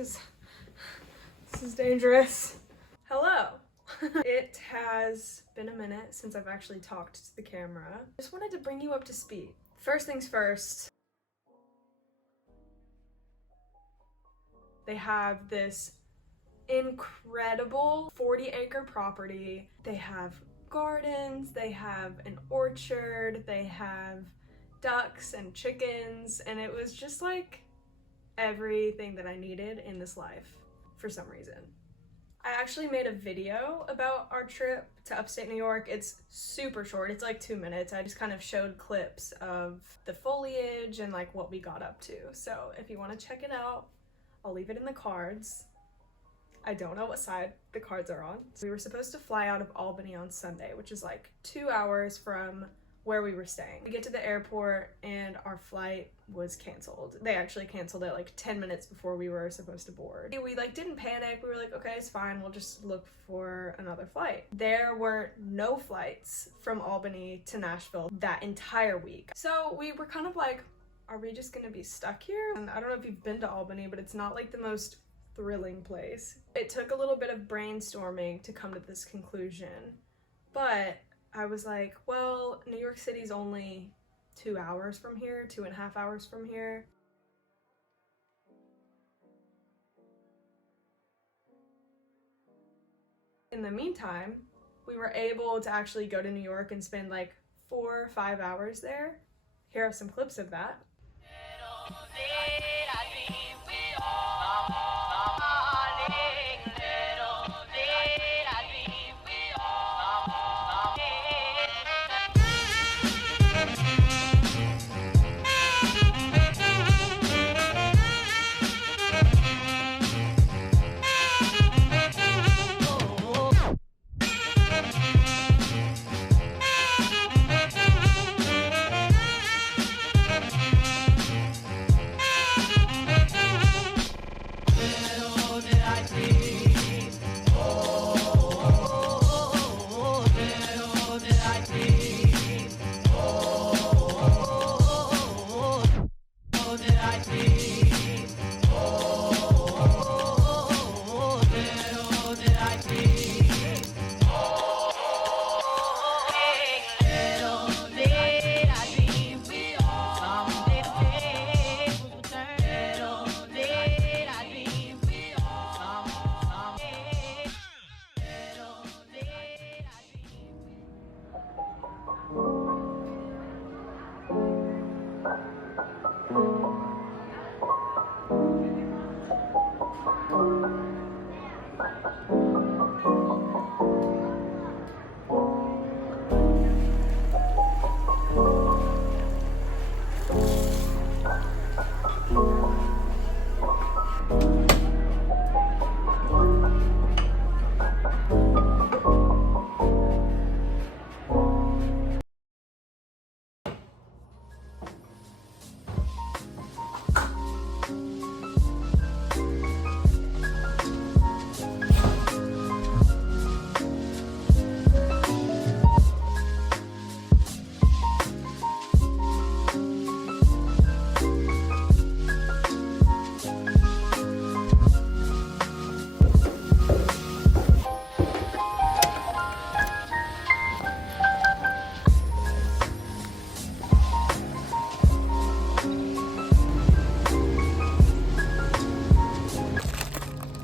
is dangerous. Hello. It has been a minute since I've actually talked to the camera. Just wanted to bring you up to speed. First things first. They have this incredible 40-acre property. They have gardens, they have an orchard, they have ducks and chickens, and it was just like everything that I needed in this life for some reason. I actually made a video about our trip to upstate New York. It's super short, it's like 2 minutes. I just kind of showed clips of the foliage and like what we got up to. So if you want to check it out, I'll leave it in the cards. I don't know what side the cards are on. So we were supposed to fly out of Albany on Sunday, which is like 2 hours from where we were staying. We get to the airport and our flight was canceled. They actually canceled it like 10 minutes before we were supposed to board. We like didn't panic. We were like, okay, it's fine. We'll just look for another flight. There were no flights from Albany to Nashville that entire week. So we were kind of like, are we just gonna be stuck here? And I don't know if you've been to Albany, but it's not like the most thrilling place. It took a little bit of brainstorming to come to this conclusion, but I was like, well, New York City's only 2 hours from here, 2.5 hours from here. In the meantime, we were able to actually go to New York and spend like 4 or 5 hours there. Here are some clips of that.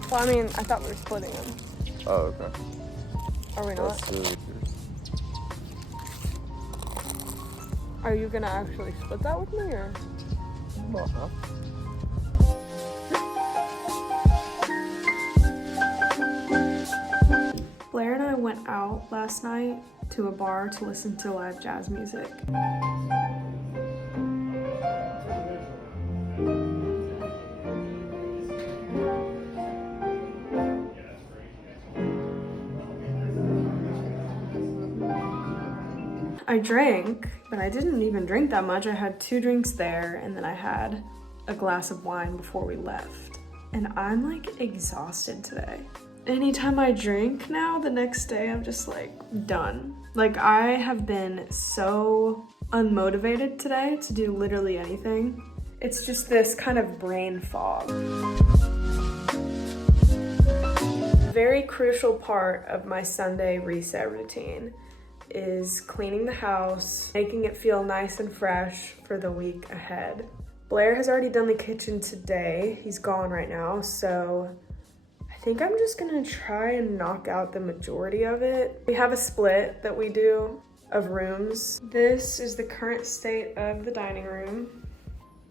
Well, I mean, I thought we were splitting them. Oh, okay. Are we not? Are you gonna actually split that with me, or? Uh-huh. Blair and I went out last night to a bar to listen to live jazz music. I drank, but I didn't even drink that much. I had 2 drinks there, and then I had a glass of wine before we left. And I'm like exhausted today. Anytime I drink now, the next day I'm just like done. Like I have been so unmotivated today to do literally anything. It's just this kind of brain fog. very crucial part of my Sunday reset routine is cleaning the house, making it feel nice and fresh for the week ahead. Blair has already done the kitchen today. He's gone right now, so I think I'm just gonna try and knock out the majority of it. We have a split that we do of rooms. This is the current state of the dining room.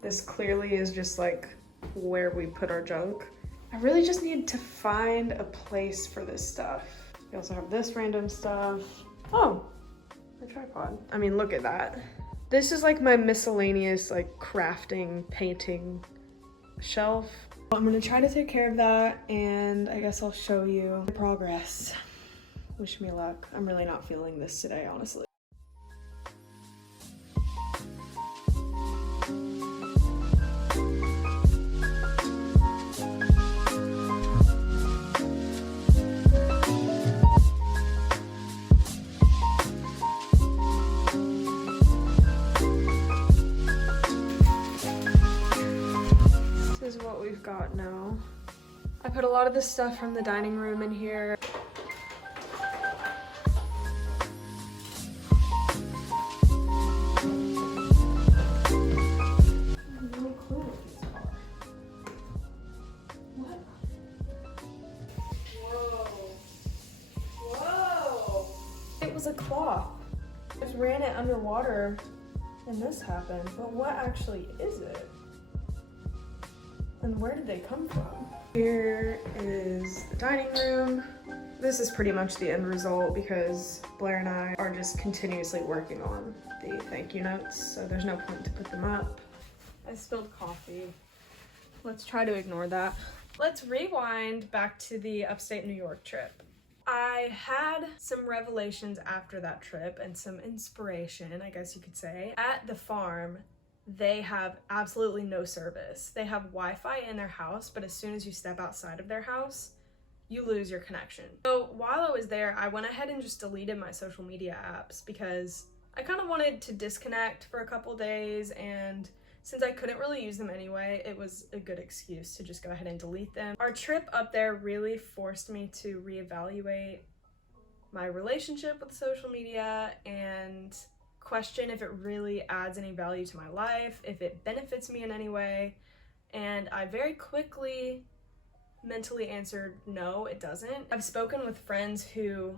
This clearly is just like where we put our junk. I really just need to find a place for this stuff. We also have this random stuff. Oh, my tripod. I mean, look at that. This is like my miscellaneous like crafting, painting shelf. I'm gonna try to take care of that, and I guess I'll show you the progress. Wish me luck. I'm really not feeling this today, honestly. Is what we've got now. I put a lot of the stuff from the dining room in here. No clue what these are. What? Whoa. It was a cloth. I just ran it underwater and this happened. But what actually is it? And where did they come from? Here is the dining room. This is pretty much the end result because Blair and I are just continuously working on the thank you notes, so there's no point to put them up. I spilled coffee. Let's try to ignore that. Let's rewind back to the upstate New York trip. I had some revelations after that trip and some inspiration, I guess you could say. At the farm, they have absolutely no service. They have Wi-Fi in their house, but as soon as you step outside of their house, you lose your connection. So while I was there, I went ahead and just deleted my social media apps because I kind of wanted to disconnect for a couple days, and since I couldn't really use them anyway, it was a good excuse to just go ahead and delete them. Our trip up there really forced me to reevaluate my relationship with social media and question if it really adds any value to my life, if it benefits me in any way, and I very quickly mentally answered no, it doesn't. I've spoken with friends who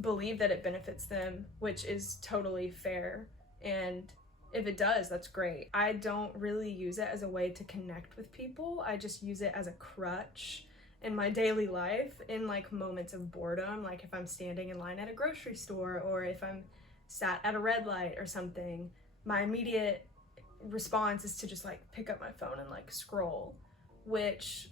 believe that it benefits them, which is totally fair, and if it does, that's great. I don't really use it as a way to connect with people. I just use it as a crutch in my daily life in like moments of boredom, like if I'm standing in line at a grocery store or if I'm sat at a red light or something. My immediate response is to just like pick up my phone and like scroll, which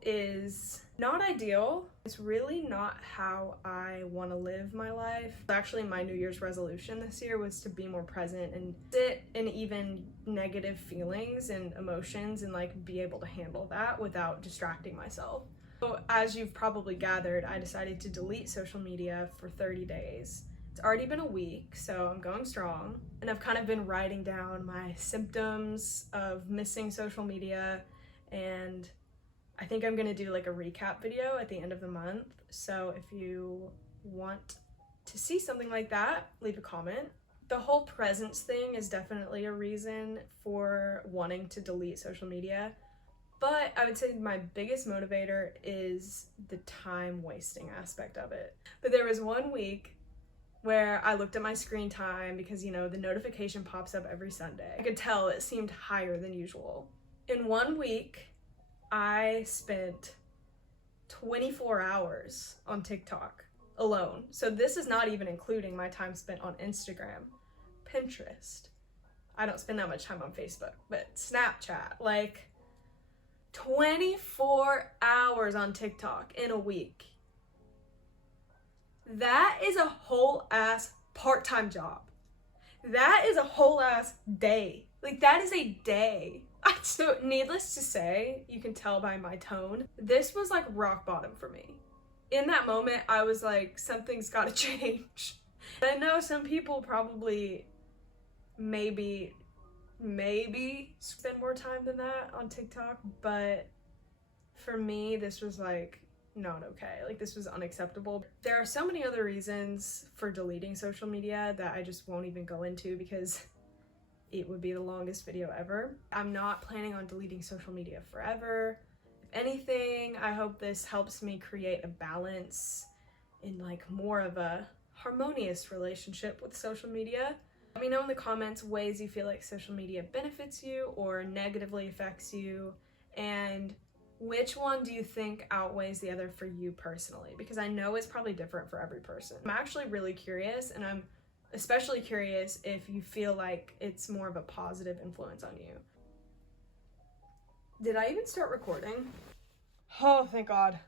is not ideal. It's really not how I want to live my life. Actually, my New Year's resolution this year was to be more present and sit in even negative feelings and emotions and like be able to handle that without distracting myself. So as you've probably gathered, I decided to delete social media for 30 days. It's already been a week, so I'm going strong. And I've kind of been writing down my symptoms of missing social media, and I think I'm gonna do like a recap video at the end of the month. So if you want to see something like that, leave a comment. The whole presence thing is definitely a reason for wanting to delete social media. But I would say my biggest motivator is the time wasting aspect of it. But there was one week where I looked at my screen time because, you know, the notification pops up every Sunday. I could tell it seemed higher than usual. In 1 week, I spent 24 hours on TikTok alone. So this is not even including my time spent on Instagram, Pinterest. I don't spend that much time on Facebook, but Snapchat, like 24 hours on TikTok in a week. That is a whole ass part-time job. That is a whole ass day. Like that is a day. So needless to say, you can tell by my tone, this was like rock bottom for me. In that moment, I was like, something's gotta change. I know some people probably maybe spend more time than that on TikTok, but for me, this was like not okay. Like, this was unacceptable. There are so many other reasons for deleting social media that I just won't even go into because it would be the longest video ever. I'm not planning on deleting social media forever. If anything, I hope this helps me create a balance in like more of a harmonious relationship with social media. Let me know in the comments ways you feel like social media benefits you or negatively affects you, and which one do you think outweighs the other for you personally? Because I know it's probably different for every person. I'm actually really curious, and I'm especially curious if you feel like it's more of a positive influence on you. Did I even start recording? Oh, thank God.